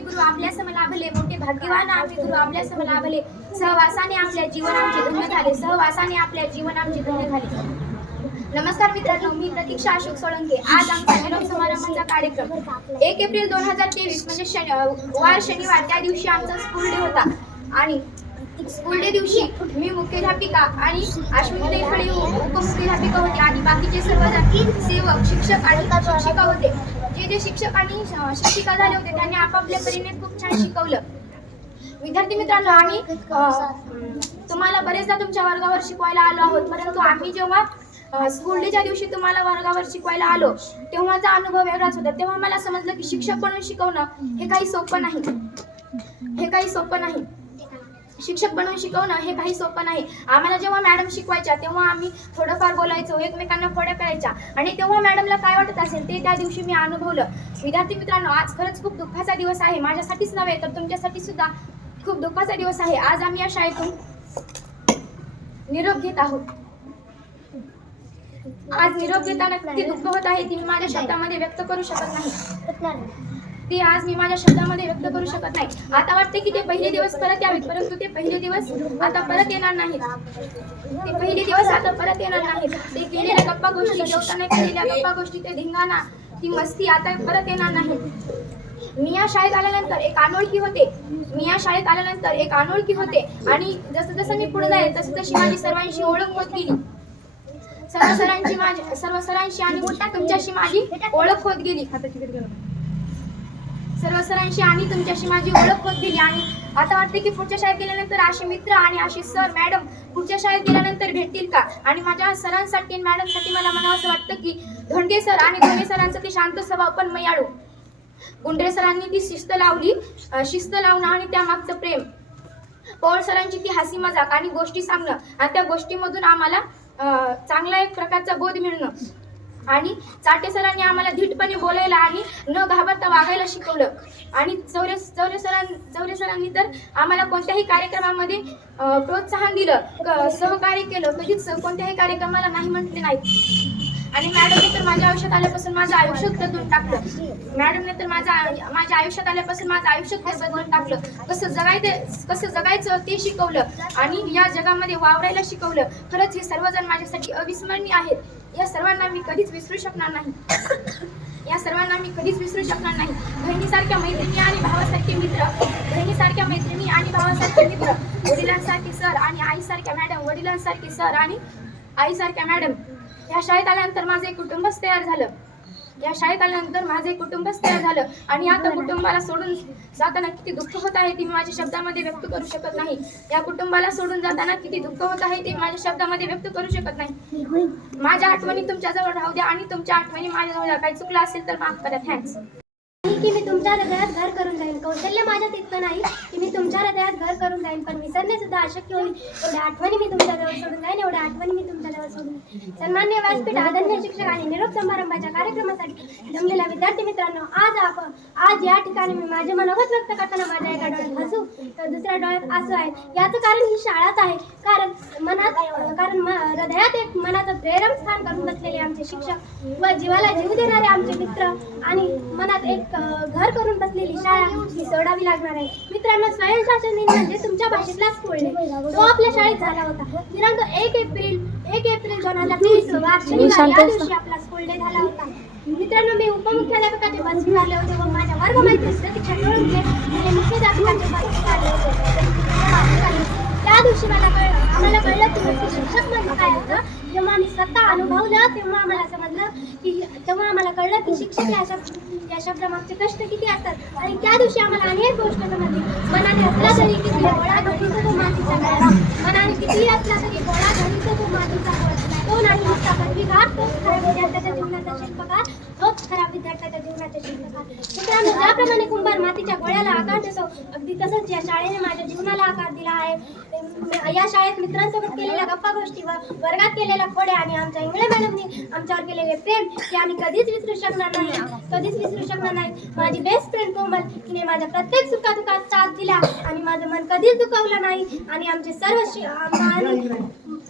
गुरु आपल्यास लाभले, मोठे भाग्यवान आम्ही गुरु आपल्यास लाभले. सहवासाने आपल्या जीवन आमचे धन्य झाले, सहवासाने आपल्या जीवन आमचे धन्य झाले. नमस्कार मित्रांनो, मी प्रतीक्षा अशोक सोळंके. आज आमचा निरोप समारंभाचा कार्यक्रम 1 एप्रिल 2023 म्हणजे वार शनिवार, त्या दिवशी आमचा स्कूल डे होता. आणि स्कूल डे दिवशी मी मुख्याध्यापिका आणि अश्विनी फळे उपमुख्याध्यापिका होते आणि बाकीचे सर्वजण सेवक, शिक्षक आणि शिक्षिका होते. जे शिक्षक आणि शिक्षिका झाले होते त्यांनी आपापल्या परीने खूप छान शिकवलं. विद्यार्थी मित्रांनो, आम्ही तुम्हाला बरेचदा तुमच्या वर्गावर शिकवायला आलो आहोत, परंतु आम्ही जेव्हा स्कूल डेच्या दिवशी तुम्हाला वर्गावर शिकवायला आलो तेव्हाचा अनुभव वेगळाच होता. तेव्हा मला समजलं की शिक्षक बनून शिकवणं हे काही सोपं नाही, शिक्षक बनवून शिकवणं हे काही सोपं नाही. आम्हाला जेव्हा मॅडम शिकवायच्या तेव्हा आम्ही थोडंफार बोलायचो, एकमेकांना खोड्या करायच्या आणि तेव्हा मॅडमला काय वाटत असेल ते त्या दिवशी मी अनुभवलं. विद्यार्थी मित्रांनो, आज खरंच खूप दुःखाचा दिवस आहे. माझ्यासाठीच नव्हे तर तुमच्यासाठी सुद्धा खूप दुःखाचा दिवस आहे. आज आम्ही या शाळेतून निरोप घेत आहोत. आज निरोप घेताना किती दुःख होत आहे ते मी माझ्या शब्दामध्ये व्यक्त करू शकत नाही. आता वाटते की ते पहिले दिवस परत यावेत, परंतु ते पहिले दिवस आता परत येणार नाहीत. ते केलेल्या गप्पा गोष्टी, जेवताना केलेल्या गप्पा गोष्टी, ते धिंगाणा, ती मस्ती आता परत येणार नाही. मी या शाळेत आल्यानंतर एक अनोळखी होते आणि जसं मी पुढे जाईल तशी माझी सर्वांशी ओळख होत गेली. सर्व सरांशी आणि तुमच्याशी माझी ओळख होत गेली. आणि आता वाटते की पुढच्या शाळेत गेल्यानंतर असे मित्र आणि असे सर मॅडम पुढच्या शाळेत गेल्यानंतर भेटतील का. आणि माझ्या सरांसाठी आणि मॅडमसाठी मला म्हणावं वाटतं की धोंडगे सर आणि धोंडगे सरांचं ते शांत स्वभाव पण मयाळू, गुंडरे सरांनी ती शिस्त लावणं आणि त्यामागचं प्रेम, पवार सरांची ती हसी मजाक आणि गोष्टी सांगणं आणि त्या गोष्टीमधून आम्हाला चांगला एक प्रकारचा बोध मिळणं, आणि चाटे सरांनी आम्हाला धीटपणे बोलायला आणि न घाबरता वागायला शिकवलं. आणि चौरे सरांनी तर आम्हाला कोणत्याही कार्यक्रमामध्ये प्रोत्साहन दिलं, सहकार्य केलं, कधीच कोणत्याही कार्यक्रमाला नाही म्हटले नाही. आणि मॅडमने तर माझ्या आयुष्यात आल्यापासून माझं आयुष्य बदलून टाकलं. कसं जगायचं ते शिकवलं आणि या जगामध्ये वावरायला शिकवलं. खरंच हे सर्वजण माझ्यासाठी अविस्मरणीय आहेत. या सर्वांना मी कधीच विसरू शकणार नाही. बहिणीसारख्या मैत्रिणी आणि भावासारखे मित्र, वडिलांसारखे सर आणि आईसारख्या मॅडम, या शाळेत आल्यानंतर माझे कुटुंबच तयार झालं. आणि आता कुटुंबाला सोडून जाताना किती दुःख होत आहे ते मी माझ्या शब्दामध्ये व्यक्त करू शकत नाही. माझ्या आठवणी तुमच्याजवळ राहू द्या आणि तुमच्या आठवणी माझ्याजवळ द्या. काही चुकलं असेल तर माफ करा. थँक्स. की मी तुमच्या हृदयात घर करून जाईन. कौशल्य माझ्यात इतकं नाही की मी तुमच्या हृदयात घर करून जाईन, पण विसरणे सुद्धा अशक्य होईल. एवढ्या आठवणी मी तुमच्याजवळ सोडून जाईन. सन्माननीय व्यासपीठ, आदरणीय शिक्षक आणि निरोप समारंभाच्या कार्यक्रमासाठी जमलेल्या विद्यार्थी मित्रांनो, आज या ठिकाणी मी माझे मनोगत व्यक्त करताना माझ्या एका डोळ्यात हसू तर दुसऱ्या डोळ्यात आसू आहे. याचं कारण ही शाळाच आहे. कारण हृदयात एक मनाचं प्रेरक स्थान करून बसलेले आमचे शिक्षक व जीवाला जीव देणारे आमचे मित्र आणि मनात एक घर करून बसलेली शाळा ही सोडावी लागणार आहे. मित्रांनो, स्वयंशासन दिन म्हणजे तुमच्या भाषेतला स्कूल डे. तो आपल्या शाळेत झाला होता. दिनांक 1 एप्रिल 2023 वार शनिवार या दिवशी आपला स्कूल डे झाला होता. मित्रांनो, मी उपमुख्याध्यापकाचे पद स्वीकारले होते व माझ्या वर्गमैत्री प्रतीक्षा सोळंके आणि मुख्याध्यापकाचे पद स्वीकारले होते. त्या दिवशी आम्हाला कळलं की शिक्षक म्हणजे काय होतं. जेव्हा आम्ही स्वतः अनुभवलं तेव्हा आम्हाला कळलं की शिक्षक या शब्दामागचे कष्ट किती असतात. आणि त्या दिवशी आम्हाला अनेक गोष्ट समजली. मनाने असला तरी किती गोळा घडीतो तो मातीचा गळा, मनाने किती असला तरी गोळा घडीतो तो मातीचा गळा. तो नाही नुसता पदवीधर, तोच खऱ्या विद्यार्थ्याच्या जीवनाचा शिल्पकार. मित्रांनो, ज्याप्रमाणे कुंभार मातीच्या गोळ्याला आकार देतो, अगदी तसंच या शाळेने माझ्या जीवनाला आकार दिला आहे. या शाळेत मित्रांसोबत केलेल्या गप्पा गोष्टी व वर्गात केलेल्या खोड्या आणि आमच्या इंगळे मॅडमनी आमच्यावर केलेले प्रेम हे आम्ही कधीच विसरू शकणार नाही. माझी बेस्ट फ्रेंड कोमल, तिने माझ्या प्रत्येक सुखादुखात साथ दिला आणि माझं मन कधीच दुखावलं नाही. आणि आमचे सर्व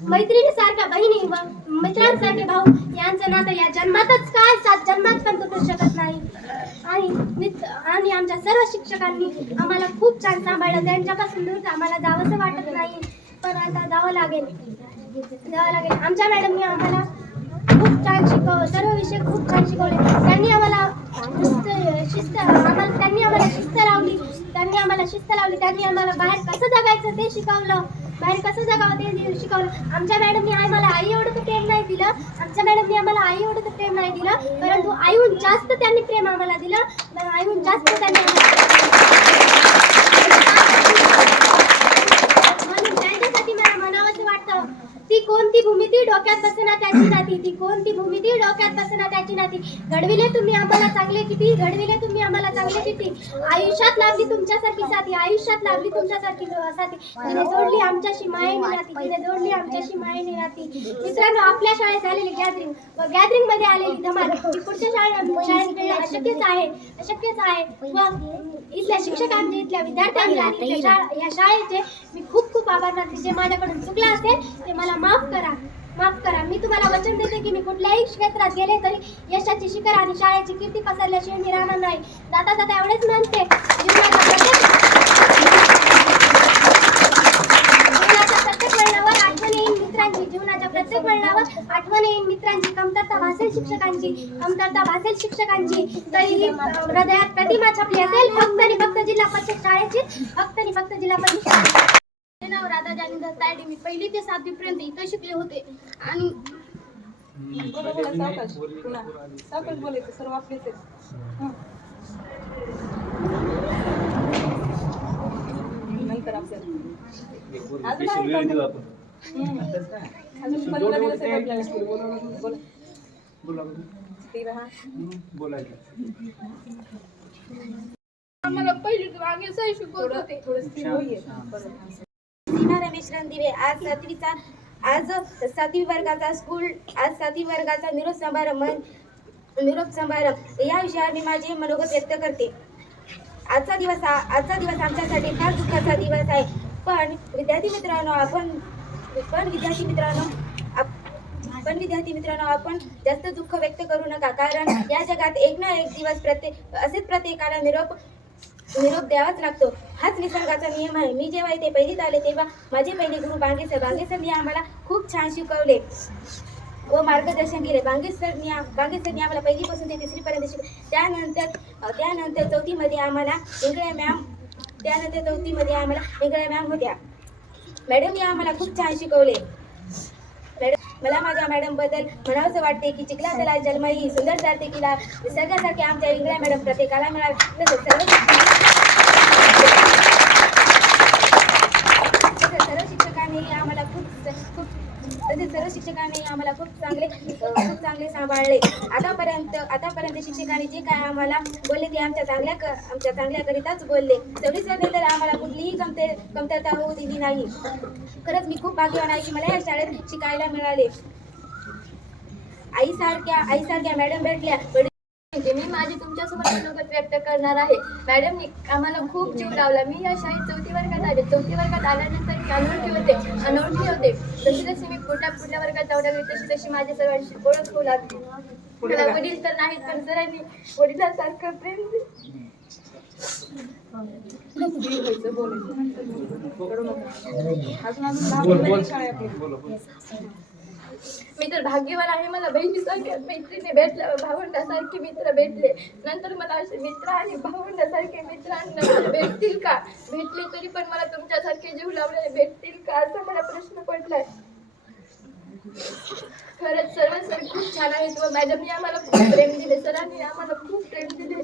मैत्रिणीसारख्या बहिणी व मित्रांसारखे भाऊ यांचं नातं या जन्मातच काय 7 जन्मात पण तुटू शकत नाही. आणि आमच्या सर्व शिक्षकांनी आम्हाला खूप छान सांभाळलं. त्यांच्यापासून दूर आम्हाला जावंसं वाटत नाही, पण आता जावं लागेल. आमच्या मॅडमनी आम्हाला खूप छान सर्व विषय खूप छान शिकवले. त्यांनी आम्हाला शिस्त लावली. त्यांनी आम्हाला बाहेर कसं जगायचं ते शिकवलं. आमच्या मॅडमनी आम्हाला आई एवढं प्रेम नाही दिलं. परंतु आईहून जास्त त्यांनी प्रेम आम्हाला दिलं. म्हणून त्यांच्यासाठी मला म्हणावंसं वाटतं, ती कोणती भूमिती डोक्यात बसना त्याची नाती. घडविले तुम्ही आम्हाला चांगले किती. आयुष्यात लाभली तुमच्यासारखी साथी. तिने जोडली आमच्याशी मायेने नाती. मित्रांनो, आपल्या शाळेत झालेली गॅदरिंग मध्ये आलेली धमाल ही पुढच्या शाळेत अशक्यच आहे. व इथल्या शिक्षकांचे, इथल्या विद्यार्थ्यांचे आणि या शाळेचे मी खूप आभार मानते. जे माझ्याकडून चुकलं असेल ते मला माफ करा. मी तुम्हाला वचन देते की मी कुठल्याही क्षेत्रात गेले तरी यशाची शिखर आणि शाळेची कीर्ती पसरल्याशिवाय मी राहणार नाही. जाता एवढेच म्हणते, जीवनाच्या प्रत्येक वळणावर आठवण येईल मित्रांची. कमतरता भासेल शिक्षकांची. तरीही हृदयात प्रतिमा छापली असेल फक्त आणि फक्त जिल्हा परिषद शाळेची. माझे नाव राधा जालिंदर तायडे. मी 1ली ते 7वी पर्यंत इथं शिकले होते. आणि सावकाश बोलायचं सर्व आपलेच आहेत. नंतर आपल्याला आम्हाला पहिली वांगे सही शिकवत होते. सीमा रमेश रणदिवे. आज 7वी वर्गाचा निरोप समारंभ या विषयावर मी माझे मनोगत व्यक्त करते. आजचा दिवस आमच्यासाठी फार दुःखाचा दिवस आहे. पण विद्यार्थी मित्रांनो, आपण जास्त दुःख व्यक्त करू नका. कारण या जगात एक ना एक दिवस प्रत्येकाला निरोप द्यावाच लागतो. हाच निसर्गाचा नियम आहे. मी जेव्हा इथे पहिलीत आले तेव्हा माझे पहिले गुरु बांगे सरनी आम्हाला खूप छान शिकवले व मार्गदर्शन केले. बांगे सरनी आम्हाला पहिलीपासून ते 3री पर्यंत शिकवले. त्यानंतर चौथीमध्ये आम्हाला इंगळे मॅम होत्या. मॅडमनी आम्हाला खूप छान शिकवले. मला माझ्या मॅडम बद्दल म्हणावंसं वाटते की चिखलातला जन्म ही सुंदर चालते किला निसर्गासारखे आमच्या इंगळ्या मॅडम प्रत्येकाला मिळावे. सर्व शिक्षकांनी आम्हाला खूप चांगले सांभाळले. आतापर्यंत शिक्षकांनी जे काय आम्हाला बोलले ते आमच्या चांगल्याकरिताच बोलले. 24 नंतर आम्हाला कुठलीही कमतरता होऊ दिली नाही. खरंच मी खूप भाग्यवान आहे की मला या शाळेत शिकायला मिळाले. आईसारख्या मॅडम भेटल्या. मी माझी तुमच्यासोबत मनोगत व्यक्त करणार आहे. मॅडमनी आम्हाला खूप जीव लावला. मी या शाळेत 4थी वर्गात आल्यानंतर मी अनोळखी होते. जशी मी पुढल्या वर्गात जाऊ लागले तशी माझी सर्वांशी ओळख होऊ लागली. मला वडील तर नाहीत, पण सरांनी वडिलांसारखं प्रेम दिलं. मी तर भाग्यवान आहे. मला बहिणीसारख्या मैत्रिणी भेटल्या, भावंडासारखे मित्र भेटले. नंतर मला असे मित्र आणि भावंडासारखे मित्रांना भेटतील का? भेटले तरी पण मला तुमच्यासारखे जीव लावलेले भेटतील का, असा मला प्रश्न पडलाय. खरंच सर्व सर खूप छान आहेत व मॅडमनी आम्हाला खूप प्रेम दिले. सरांनी आम्हाला खूप प्रेम दिले.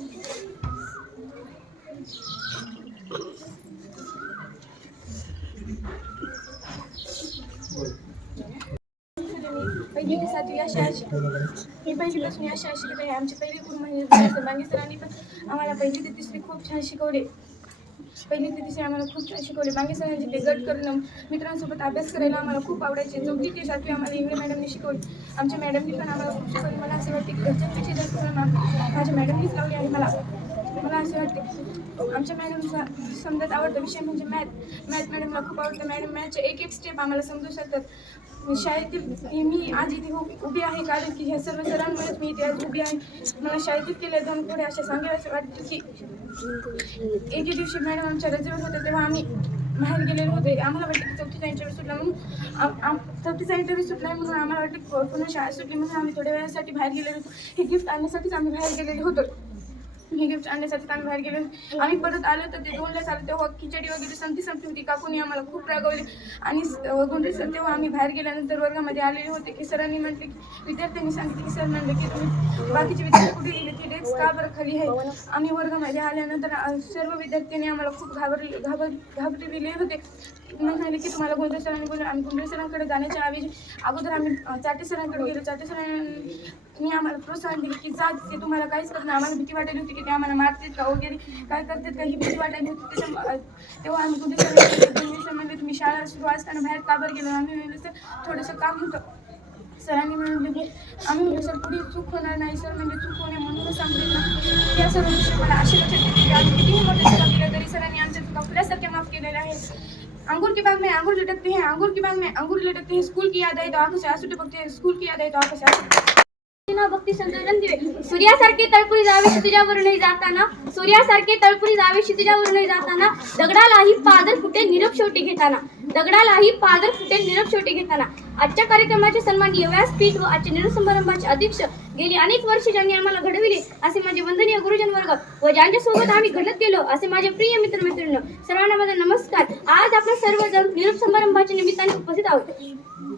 पहिली ते 7वी या शाळेत शिकले. मी पहिलीपासून या शाळेत शिकत आहे. आमची पहिली गुरु म्हणजे बांगे सरांनी पण आम्हाला 1ली ते 3री खूप छान शिकवले. 1ली ते 3री आम्हाला खूप छान शिकवले. बांगे सरांचे ते गट करून मित्रांसोबत अभ्यास करायला आम्हाला खूप आवडायचे. 4थी ते 7वी आम्हाला इंगळे मॅडमने शिकवले. आमच्या मॅडमनी पण आम्हाला खूप शिकवले. मला असं वाटते की घरच्यांपेक्षा जास्त माझ्या मॅडमनीच लावली आहे मला. मला असे वाटते आमच्या मॅडमचा समजत आवडता विषय म्हणजे मॅथ मॅडमला खूप आवडतं. मॅडम मॅथचे एक एक स्टेप आम्हाला समजू शकतात. शाळेतील मी आज इथे उभी आहे कारण की ह्या सर्व सरांमुळेच मी इथे आज उभी आहे. मला शाळेतील केले दोन पुढे अशा सांगायला वाटते की एके दिवशी मॅडम आमच्या रजेवर होत्या तेव्हा आम्ही बाहेर गेलेलो होते. आम्हाला वाटतं की चौथीचा इंटरव्ह्यू सुटला म्हणून चौथीचा इंटरव्ह्यू सुटला म्हणून आम्हाला वाटतं की पुन्हा शाळा सुटली म्हणून आम्ही थोड्या वेळासाठी बाहेर गेलेलो होतो. हे गिफ्ट आणण्यासाठीच आम्ही बाहेर गेलेलो होतो. हे गिफ्ट आणण्यासाठी आम्ही बाहेर गेलो. आम्ही परत आलो तर ते 2ला आलो तेव्हा खिचडी वगैरे संपती होती. काकूनी आम्हाला खूप रागवले आणि गुंडे सर तेव्हा आम्ही बाहेर गेल्यानंतर वर्गामध्ये आलेले होते की सरांनी म्हटले की विद्यार्थ्यांनी सांगितले की सर म्हणले की तुम्ही बाकीचे विद्यार्थी कुठे गेले ती डेस्क का बरं खाली आहे. आम्ही वर्गामध्ये आल्यानंतर सर्व विद्यार्थ्यांनी आम्हाला खूप घाबरलेले होते. म्हणाले की तुम्हाला गोंधळ सरांनी बोलले. आम्ही गोंधळ सरांकडे जाण्याच्या अगोदर आम्ही चाटे सरांकडे गेलो. चाटे सरांनी आम्हाला प्रोत्साहन दिले की जा ते तुम्हाला काहीच करणार. आम्हाला भीती वाटायली होती की ते आम्हाला मारतात का वगैरे काय करतात का ही भीती वाटायली होती. तेव्हा आम्ही गोंधळ सर म्हणले तुम्ही शाळा सुरू असताना बाहेर का बरं गेलो. आम्ही म्हणले सर थोडंसं काम होतं. सरांनी म्हणले की आम्ही म्हणलं सर पुढे चूक होणार नाही. सर म्हणजे चूक होणे म्हणूनच सांगितलं ना. या सर्व विषय मला असे लक्षात येते की आम्ही कितीही मोठे चुका केल्या तरी सरांनी आमच्या चुका फुल्यासारख्या माफ केलेल्या आहेत. अंगूर के बाग में अंगूर लटकते हैं, अंगूर के बाग में अंगूर लटकते हैं. स्कूल की याद आई तो आंखों से आंसू टपकते हैं. स्कूल की याद आई तो आंखों से आंसू. भक्ती संतोलन दिवे. सूर्यासारखे तळपुरी जावे क्षितिजावरूनही जाताना, सूर्यासारखे तळपुरी जावे क्षितिजावरूनही जाताना, दगडालाही पादर फुटेल निरोप शेवटी घेताना, दगडालाही पादर फुटेल निरोप शेवटी घेताना. आजच्या कार्यक्रमाचे सन्माननीय व्यासपीठ व आजच्या निरोप समारंभाचे अध्यक्ष गेली अनेक वर्षे ज्यांनी आम्हाला घडविले असे माझे वंदनीय गुरुजन वर्ग व ज्यांच्या सोबत आम्ही घडत गेलो असे माझे प्रिय मित्रमैत्रिणी सर्वांना माझा नमस्कार. आज आपण सर्वजण निरोप समारंभाच्या निमित्ताने उपस्थित आहोत.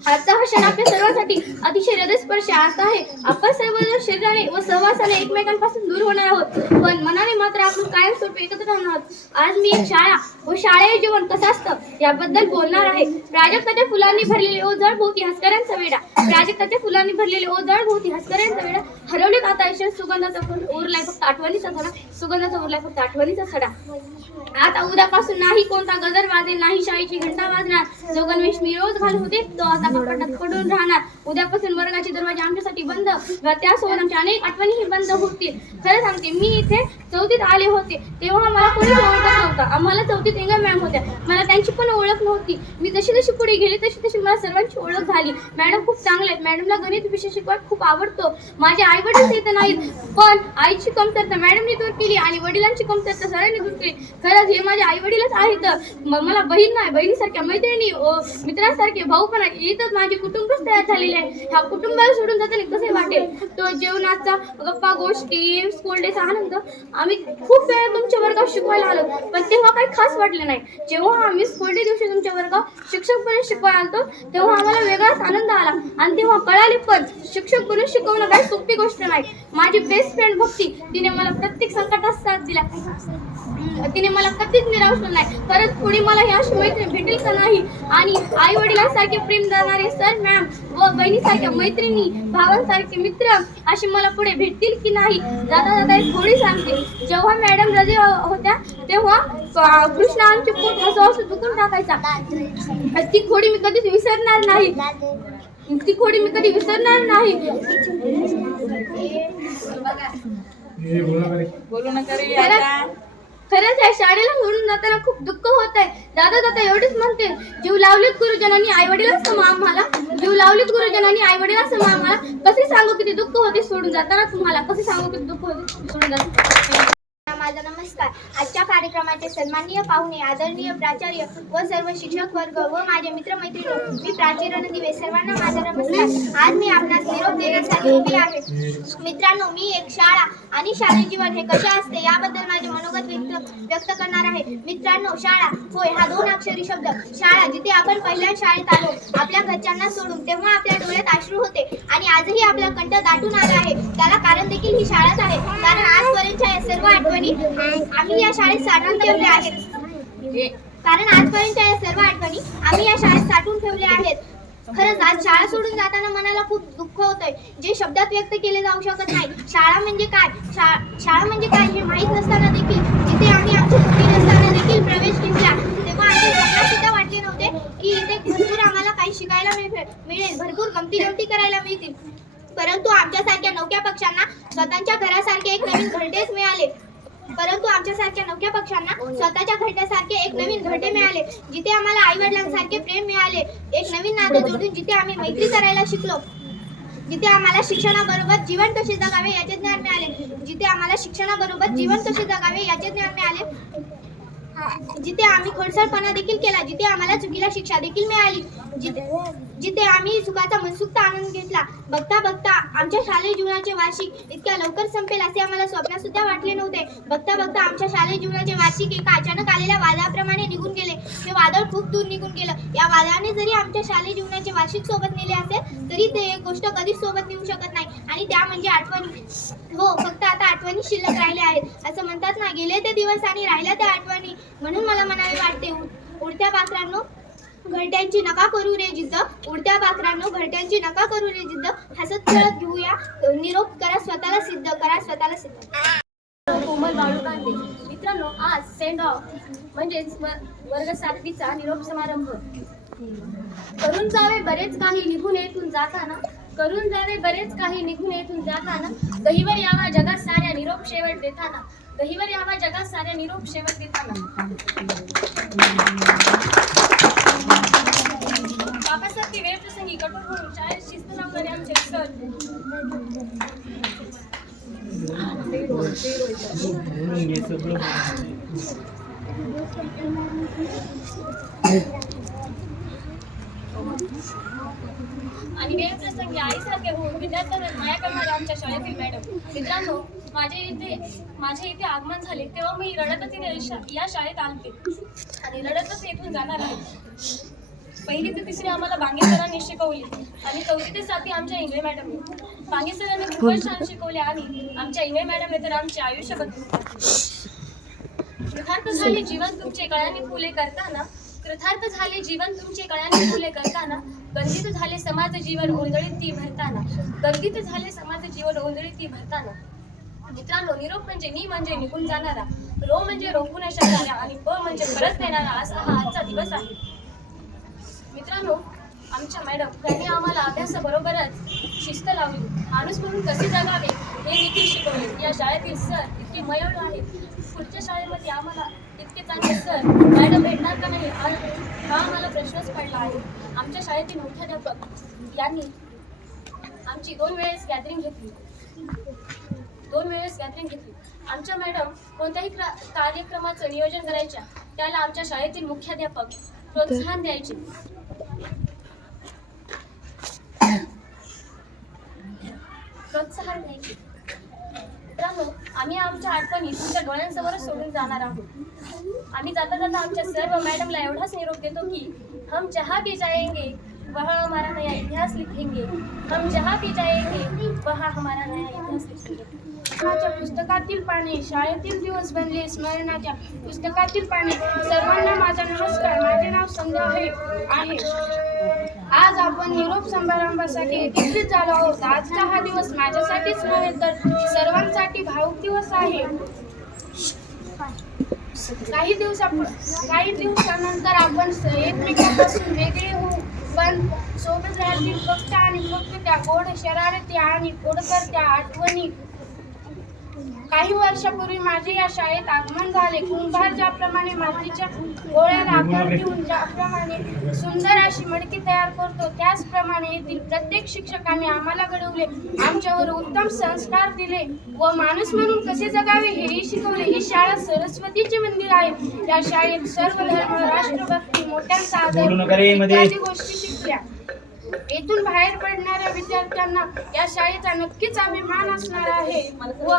आजचा हा क्षण आपल्या सर्वांसाठी अतिशय हृदयस्पर्शी असा आहे. आपण सर्वजण शरीराने व सहवासाने एकमेकांपासून दूर होणार आहोत पण मनाने मात्र आपण कायमस्वरूपी एकत्र राहणार आहोत. आज मी एक शाळा व शाळेय जीवन कसं असतं याबद्दल बोलणार आहे. प्राजक्ताच्या फुलांनी भरलेले ओ जळ भोवती हसकऱ्यांचा वेडा, प्राजक्ताच्या फुलांनी भरलेले ओ जळ भोवती हसकऱ्यांचा वेडा, हरवलेत आता ऐश्वर सुगंधाचा उरलाय फक्त आठवणीचा सडा, सुगंधाचा उरलाय फक्त आठवणीचा सडा. आता उद्यापासून नाही कोणता गजर वाजेल, नाही शाळेची घंटा वाजणार, जो गणवेश मी रोज घालत होते तो आता कपाटात पडून राहणार. उद्यापासून वर्गाचे दरवाजे आमच्यासाठी बंद व त्यासोबत आमच्या अनेक आठवणीही बंद होतील. खरं सांगते मी इथे चौथीत आले होते तेव्हा मला कोणी ओळखत नव्हतं. आम्हाला चौथीत इंगल मॅम होत्या, मला त्यांची पण ओळख नव्हती. मी जशी जशी पुढे गेली तशी तशी मला सर्वांची ओळख झाली. मॅडम खूप चांगले आहेत. मॅडमला गणित विषय शिकवायला खूप आवडतो. माझे आई वडील इथं नाहीत पण आईची कमतरता मॅडमने दूर केली आणि वडिलांची कमतरता सरांनी दूर केली. खरंच हे माझे आई वडीलच आहेत. मला बहीण नाही, बहिणीसारख्या मैत्रिणी मित्रांसारखे भाऊ पण आहेत. इथंच माझे कुटुंबच तयार झालेले आहे. ह्या कुटुंबाला सोडून जाताना कसे वाटेल. तो जेवणाचा गप्पा गोष्टी स्कूल डेचा आनंद. आम्ही खूप वेळा तुमच्या वर्गात शिकवायला आलो पण तेव्हा काही खास वाटले नाही. जेव्हा आम्ही स्कूल डे दिवशी तुमच्या वर्गात शिक्षकपणे शिकवायला आलतो तेव्हा आम्हाला वेगळाच आनंद आला आणि तेव्हा कळाले पण शिक्षकपणे शिकवणं काही सोपी गोष्ट नाही. माझी बेस्ट फ्रेंड भक्ती तिने मला प्रत्येक संकटात साथ दिला. तिने मला कधीच निरावलं नाही. खरंच पुढे मला ही अशी मैत्रीण भेटेल का नाही. आणि आई वडिलांसारखे प्रेम देणारे सर मॅम व बहिणीसारख्या मैत्रिणी भावांसारखे मित्र अशी मला पुढे भेटतील की नाही. जाता जाता एक थोडी सांगते. जेव्हा मॅडम रजे होत्या तेव्हा कृष्णा आमचे पोट हसू हसू दुखून टाकायचा. ती खोडी मी कधीच विसरणार नाही. ती खोडी मी कधी विसरणार नाही. खरंच या शाळेला सोडून जाताना खूप दुःख होत आहे. दादा दादा एवढेच म्हणते जीव लावलेत गुरुजनांनी आई वडिलांसम आम्हाला, जीव लावलेत गुरुजनांनी आई वडिलांसम आम्हाला. कसे सांगू किती दुःख होते सोडून जाताना तुम्हाला, कसे सांगू किती दुःख होते सोडून जाताना. माझा नमस्कार. आजच्या कार्यक्रमाचे सन्माननीय पाहुणे, आदरणीय प्राचार्य व सर्व शिक्षक वर्ग व माझे मित्रमैत्रिणी, मी प्राची रणदिवे, सर्वांना माझा नमस्कार. आज मी आपणास निरोप देण्यासाठी उभी आहे. मित्रांनो, मी एक शाळा आणि शालेय जीवन हे कसे असते याबद्दल माझे मनोगत व्यक्त करणार आहे. मित्रांनो, शाळा होय हा 2 अक्षरी शब्द. शाळा जिथे आपण पहिल्या शाळेत आलो आपल्या घरच्यांना सोडून तेव्हा आपल्या डोळ्यात अश्रू होते आणि आजही आपला कंठ दाटून आला आहे. त्याला कारण देखील ही शाळाच आहे. कारण आजपर्यंतच्या या सर्व आठवणी आम्ही या शाळेत साठवून ठेवल्या आहेत. कारण आजपर्यंतच्या या सर्व आठवणी आम्ही या शाळेत साठवून ठेवल्या आहेत. खरंच आज शाळा सोडून जाताना मनाला खूप दुःख होतंय जे शब्दात व्यक्त केले जाऊ शकत नाही. शाळा म्हणजे काय, शाळा म्हणजे काय हे माहीत नसताना देखील जिथे आम्ही आमची सुट्टी नसताना देखील प्रवेश घेतला तेव्हा आमचे स्वप्न सुद्धा वाटले नव्हते की इथे भरपूर आम्हाला काही शिकायला मिळेल, भरपूर गमती जमती करायला मिळतील. परंतु आमच्यासारख्या नवख्या पक्षांना स्वतःच्या घरासारखे एक नवीन घरटेच मिळाले. परंतु स्वतःच्या घरट्यासारखे एक नवीन घरटे मिळाले, जिथे आम्हाला आई वडिलांसारखे प्रेम मिळाले, एक नवीन नातं जोडून जिथे आम्ही मैत्री करायला शिकलो, जिथे आम्हाला शिक्षणाबरोबर जीवन कसे जगावे याचे ज्ञान मिळाले, जिथे आम्हाला शिक्षणाबरोबर जीवन कसे जगावे याचे ज्ञान मिळाले, जिथे आम्ही खोडसाळपणा देखील केला, जिथे आम्हाला चुकीला शिक्षा देखील मिळाली, जिथे आम्ही सुखाचा मनसुक्त आनंद घेतला. बघता बघता आमच्या शालेय जीवनाचे वार्षिक इतक्या लवकर संपेल असे आम्हाला स्वप्नात सुद्धा वाटले नव्हते. बघता बघता आमच्या शालेय जीवनाचे वार्षिक एका अचानक आलेल्या वादळाप्रमाणे निघून गेले. हे वादळ खूप दूर निघून गेलं. या वादळाने जरी आमच्या शालेय जीवनाचे वार्षिक सोबत नेले असेल तरी ते एक गोष्ट कधीच सोबत नेऊ शकत नाही, आणि त्या म्हणजे आठवणी. हो, फक्त आता आठवणी शिल्लक राहिल्या आहेत. असं म्हणतात ना, गेले ते दिवस आणि राहिल्या त्या आठवणी. म्हणून मला म्हणावे वाटते, उडत्या पाखरांनो घरट्यांची नका करू रे जिद्द, उडत्या पाखरांनो घरट्यांची नका करू रे जिद्द, हसत खेळत घेऊया निरोप, करा स्वतःला सिद्ध, करा स्वतःला सिद्ध. कोमल बाळूकांदे. मित्रांनो, आज सेंड ऑफ म्हणजेच वर्ग 7वीचा निरोप समारंभ. करून जावे बरेच काही निघून येथून जाताना, करून जावे बरेच काही निघून येथून जाताना, गहीवर यावा जगात साऱ्या निरोप शेवट देताना, गहीवर यावा जगात साऱ्या निरोप शेवट देताना. बाबासाहेब वेळ प्रसंगी कठोर होऊन शाळेत शिस्त लावणारे आमचे सर. आणि वेळ प्रसंगी आईसारखे होऊन विद्यार्थ्यांवर माया करणारे आमच्या शाळेतील मॅडम. मित्रांनो, माझे इथे आगमन झाले तेव्हा मी रडतच या शाळेत आलते आणि रडतच येथून जाणार आहे. पहिली ते तिसरी आम्हाला बांगे सरांनी शिकवली आणि 4थी ते 7थी आमच्या इंगळे मॅडम. बांगे सरांनी खूपच छान शिकवले आणि आमच्या इंगळे मॅडमने तर आमचे आयुष्य बदलले. कृतार्थ झाले जीवन तुमचे कळ्यांनी फुले करताना, कृतार्थ झाले जीवन तुमचे कळ्यांनी फुले करताना, गंधित झाले समाज जीवन ओंजळीत ती भरताना, गंधित झाले समाज जीवन ओंजळीत ती भरताना. मित्रांनो, निरोप म्हणजे नि म्हणजे निघून जाणारा, रो म्हणजे रोखू न शकणारा आणि प म्हणजे परत देणारा असा हा आजचा दिवस आहे. मित्रांनो, आमच्या मॅडम त्यांनी आम्हाला अभ्यासाबरोबरच शिस्त लावली, माणूस म्हणून कसे जगावे हे देखील शिकवले. या शाळेतील सर इतके मयळ आहेत. पुढच्या शाळेमध्ये आम्हाला इतके चांगले सर मॅडम भेटणार का नाही हा आम्हाला प्रश्नच पडला आहे. आमच्या शाळेतील मुख्याध्यापक यांनी आमची 2 वेळेस गॅदरिंग घेतली. आमच्या मॅडम कोणत्याही कार्यक्रमाचं नियोजन करायच्या त्याला आमच्या शाळेतील मुख्याध्यापक प्रोत्साहन द्यायचे. मित्रांनो, आम्ही आमच्या आठवणी तुमच्या डोळ्यांसमोरच सोडून जाणार आहोत. आम्ही जाता जाता आमच्या सर्व मॅडमला एवढाच निरोप देतो की हम जहाँ भी जाएंगे वहाँ हमारा नया इतिहास लिखेंगे, हम जहाँ भी जाएंगे वहाँ हमारा नया इतिहास लिखेंगे. पुस्तकातील पाने, शाळेतील दिवस बनले स्मरणाच्या पुस्तकातील पाने. सर्वांना माझा नमस्कार. माझे नाव संध्या आहे. आज आपण निरोप समारंभासाठी एकत्रित झालो आहोत. आजचा हा दिवस माझ्यासाठीच नव्हे तर सर्वांसाठी भावुक दिवस आहे. काही दिवसानंतर आपण एकमेकांपासून वेगळे होऊ, पण सोबत राहतील फक्त आणि फक्त त्या गोड शरारती आणि गोडकर आठवणी. काही वर्षापूर्वी माझे या शाळेत आगमन झाले. कुंभार ज्याप्रमाणे मातीच्या गोळ्याला आकार देऊन ज्याप्रमाणे सुंदर अशी मडकी तयार करतो, त्याचप्रमाणे येथील प्रत्येक शिक्षकाने आम्हाला घडवले, आमच्यावर उत्तम संस्कार दिले व माणूस म्हणून कसे जगावे हेही शिकवले. ही शाळा सरस्वतीचे मंदिर आहे. या शाळेत सर्व धर्म, राष्ट्रभक्ती, मोठ्यांचा आदर इत्यादी गोष्टी शिकल्या. येथून बाहेर पडणाऱ्या विद्यार्थ्यांना या शाळेचा नक्कीच अभिमान असणार आहे व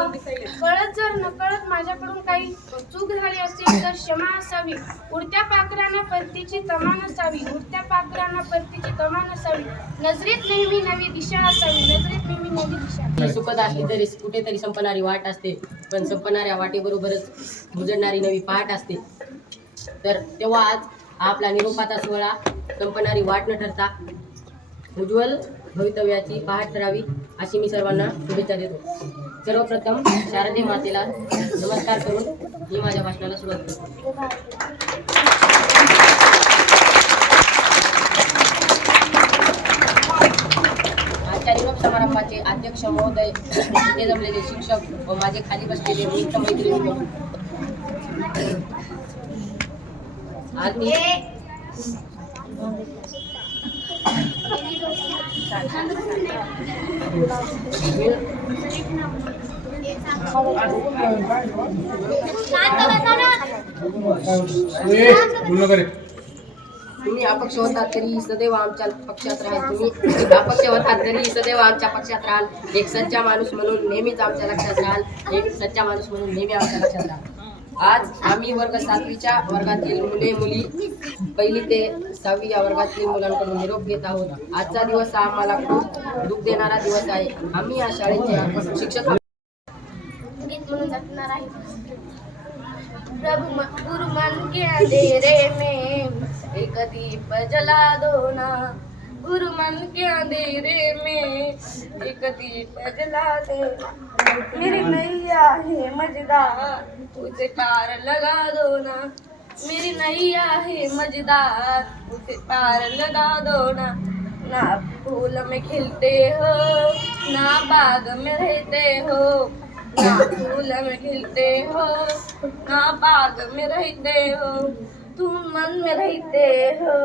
कळत जर नकळत माझ्याकडून काही चूक झाली असेल तर क्षमा असावी. उडत्या पाखरांना परतीची तमा नसावी, उडत्या पाखरांना परतीची तमा नसावी. नजरेत नेहमी नवी दिशा असावी, नजरेत नेहमी नवी दिशा. सुखद असली तरी कुठेतरी संपणारी वाट असते, पण संपणाऱ्या वाटेबरोबरच गुजरणारी नवी पहाट असते. तर तेव्हा आज आपला निरोपाचा सोहळा संपणारी वाट न ठरता उज्ज्वल भवितव्याची पहाट ठरावी अशी मी सर्वांना शुभेच्छा देतो. सर्वप्रथम शारदे मातेला नमस्कार करून मी माझ्या भाषणाला सुरुवात करतो. आजच्या निरोप समारंभाचे अध्यक्ष महोदय, इथे जमलेले शिक्षक व माझे खाली बसलेले मित्र मैत्रिणी, आरती तुम्ही अपक्ष होतात तरी सदैव आमच्या पक्षात राहाल. तुम्ही अपक्ष होतात तरी सदैव आमच्या पक्षात राहाल. एक सच्चा माणूस म्हणून नेहमीच आमच्या लक्षात राहाल. एक सच्चा माणूस म्हणून नेहमी आमच्या लक्षात राहाल. आज आम्ही वर्ग 7वीच्या वर्गातील मुले मुली 1ली ते 6वी या वर्गातील मुलांकडून निरोप घेत आहोत. आजचा दिवस हा आम्हाला खूप दुःख देणारा दिवस आहे. आम्ही या शाळेचे शिक्षक गीत म्हणून जपणार आहे. गुरु मन के अंधेरे में एक दीप जला दो ना, गुरु मन के अंधेरे में एक दीप जला दे, मेरी नैया है मजेदार उसे पार लगा दो ना, मेरी नैया है मजेदार उसे पार लगा दो ना. ना फूल में खिलते हो ना बाग में रहते हो, ना फूल में खिलते हो ना बाग में रहते हो, तुम मन में रहते हो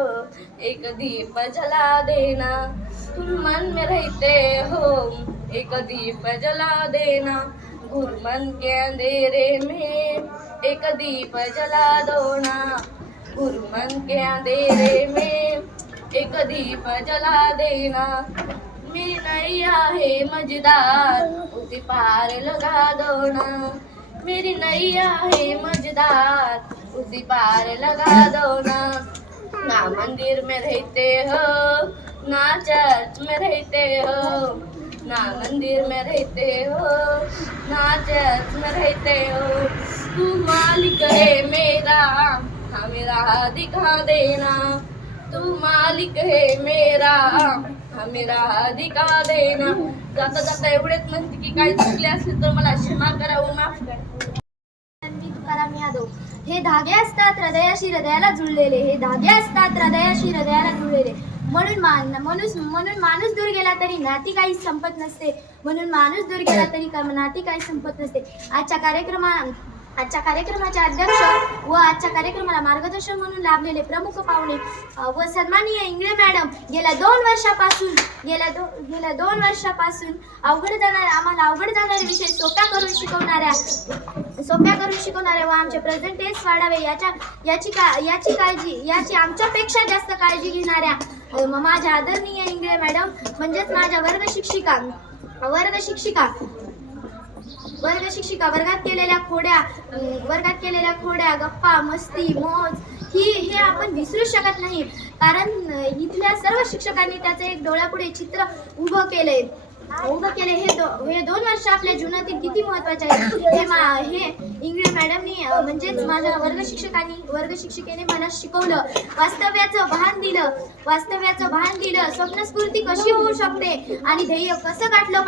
एक दीप जला देना, तुम मन में रहते हो एक दीप जला देना, गुरु मन के अंधेरे में एक दीप जला दो ना, गुरु मन के अंधेरे में एक दीप जला देना, मेरी नैया है मजेदार उसे पार लगा दो ना, मेरी नैया है मजेदार उसे पार लगा दो ना. ना मंदिर में रहते हो ना चर्च में रहते हो, ना मंदिर में रहते हो ना चर्च में रहते हो, तू मालिक है मेरा हमें राह दिखा देना, तू मालिक है मेरा हमें राह दिखा देना. जाता जाता एवढेच म्हणते की काही चुकले असले तर मला क्षमा करा व माफ करा. मी तुकाराम यादव. हे धागे असतात हृदयाशी हृदयाला जुळलेले, हे धागे असतात हृदयाशी हृदयाला जुळलेले, म्हणून माणूस दूर गेला तरी नाती काही संपत नसते, म्हणून माणूस दूर गेला तरी नाती काही संपत नसते. आजच्या कार्यक्रमाचे अध्यक्ष व आजच्या कार्यक्रमाला मार्गदर्शन म्हणून लाभलेले प्रमुख पाहुणे व सन्माननीय इंगळे मॅडम गेल्या 2 वर्षापासून आम्हाला अवघड जाणारे विषय सोप्या करून शिकवणाऱ्या व आमचे प्रेझेंटेज वाढावे याची आमच्यापेक्षा जास्त काळजी घेणाऱ्या माझ्या आदरणीय इंगळे मॅडम म्हणजेच माझ्या वर्ग शिक्षिका वर्गात केलेल्या खोड्या गप्पा मस्ती मौज हे आपण विसरू शकत नाही, कारण इथल्या सर्व शिक्षकांनी त्याचे एक डोळ्यापुढे चित्र उभं केले. हे 2 वर्ष आपल्या जीवनातील किती महत्त्वाचे आहे हे इंगळे मॅडमनी म्हणजेच माझ्या वर्ग शिक्षिकेने मला शिकवलं. वास्तव्याचं भान दिलं, स्वप्नस्फूर्ती कशी होऊ शकते आणि ध्येय कसं गाठलं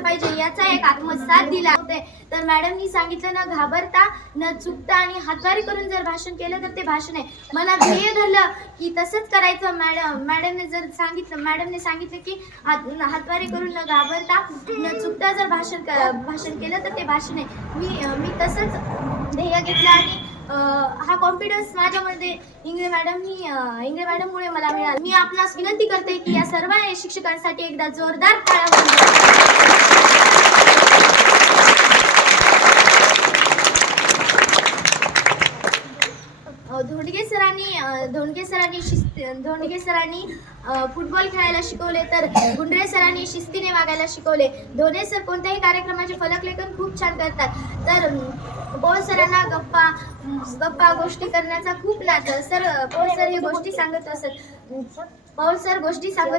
पाहिजे याचा एक आत्मसात दिला होते. तर मॅडमनी सांगितलं न घाबरता न चुकता आणि हातवारी करून जर भाषण केलं तर ते भाषण आहे. मला ध्येय धरलं की तसंच करायचं. मॅडमने सांगितलं की हातवारी करून न घाबरता न चुकता जर भाषण केलं तर ते भाषण आहे. मी तसंच ध्येय घेतलं आणि हा कॉन्फिडन्स माझ्यामध्ये इंगळे मॅडममुळे मला मिळाला. मी आपणास विनंती करते की या सर्व शिक्षकांसाठी एकदा जोरदार टाळ्या. धोंडगे सरांनी फुटबॉल खेळायला शिकवले, तर गुंडरे सरांनी शिस्तीने वागायला शिकवले. धोंडे सर कोणत्याही कार्यक्रमाचे फलकलेखन खूप छान करतात. तर पौळ सरांना गप्पा गोष्टी करण्याचा खूप नाद. पौळ सर हे गोष्टी सांगत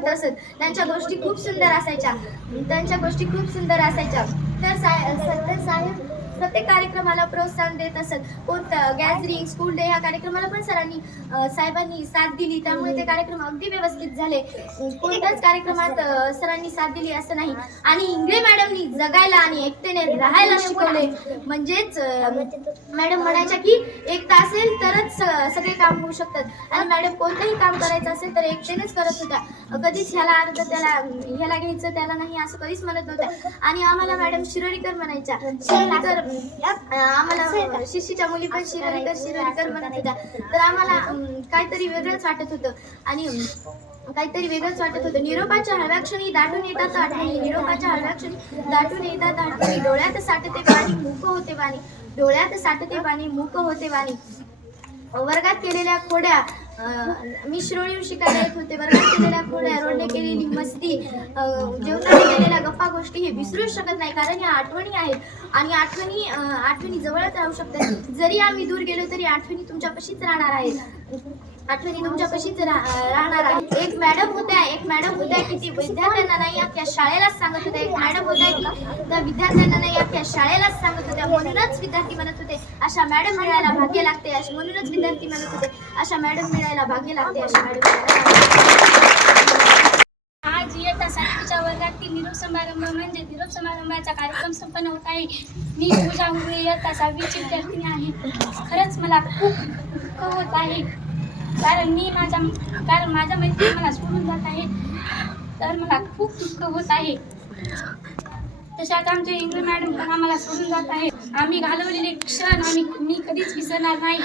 असत. त्यांच्या गोष्टी खूप सुंदर असायच्या. तर प्रत्येक कार्यक्रमाला प्रोत्साहन देत असत. कोणतं गॅदरिंग, स्कूल डे ह्या कार्यक्रमाला पण सरांनी साहेबांनी साथ दिली, त्यामुळे ते कार्यक्रम अगदी व्यवस्थित झाले. कोणत्याच कार्यक्रमात सरांनी साथ दिली असं नाही. आणि इंगळे मॅडमनी जगायला आणि एकतेने राहायला शिकवले. म्हणजेच मॅडम म्हणायच्या की एकता असेल तरच सगळे काम होऊ शकतात. आणि मॅडम कोणतंही काम करायचं असेल तर एकतेनेच करत होत्या. कधीच ह्याला अर्ध ह्याला घ्यायचं त्याला नाही असं कधीच म्हणत नव्हत्या. आणि आम्हाला मॅडम शिरोडीकर म्हणायच्या. शिरोडीकर आम्हाला शिशीच्या मुली पण शिरोडीकर म्हणत होत्या. तर आम्हाला काहीतरी वेगळंच वाटत होतं. आणि काहीतरी वेगळंच वाटत होतं. निरोपाच्या हळव्या क्षणी दाटून येतात आठवणी, निरोपाच्या हळव्या क्षणी दाटून येतात आठवणी. डोळ्यात साठते पाणी मूक होते वाणी, डोळ्यात साठते पाणी मूक होते वाणी. वर्गात केलेल्या खोड्या मी शिरोळीहून शिकायला येत होते. वर्गात केलेल्या खोड्या, रोडने केलेली मस्ती, जेवताना केलेल्या गप्पा गोष्टी हे विसरूच शकत नाही. कारण या आठवणी आहेत आणि आठवणी जवळच राहू शकतात. जरी आम्ही दूर गेलो तरी आठवणी तुमच्यापाशीच राहणार आहेत. आठवणी तुमच्यापाशीच राहणार आहेत. एक मॅडम होत्या की ती विद्यार्थ्यांना नाही अख्ख्या शाळेलाच सांगत होत्या. एक मॅडम होत्या की त्या विद्यार्थ्यांना नाही अख्ख्या शाळेलाच सांगत होत्या. म्हणूनच विद्यार्थी म्हणत होते अशा मॅडम मिळायला भाग्य लागते. म्हणूनच विद्यार्थी म्हणत होते अशा मॅडम मिळायला भाग्य लागते. अशा आज इयत्ता 7वीच्या वर्गातील निरोप समारंभ म्हणजे निरोप समारंभाचा कार्यक्रम संपन्न होत आहे. मी पूजा मुळे इयत्ता 6वीची विद्यार्थिनी आहे. खरंच मला खूप दुःख होत आहे, कारण माझ्या मैत्रिणी मला सोडून जात आहे. तर मला खूप दुःख होत आहे. तशाच आमचे इंग्रज मॅडम पण आम्हाला सोडून जात आहे. आम्ही घालवलेले क्षण मी कधीच विसरणार नाही.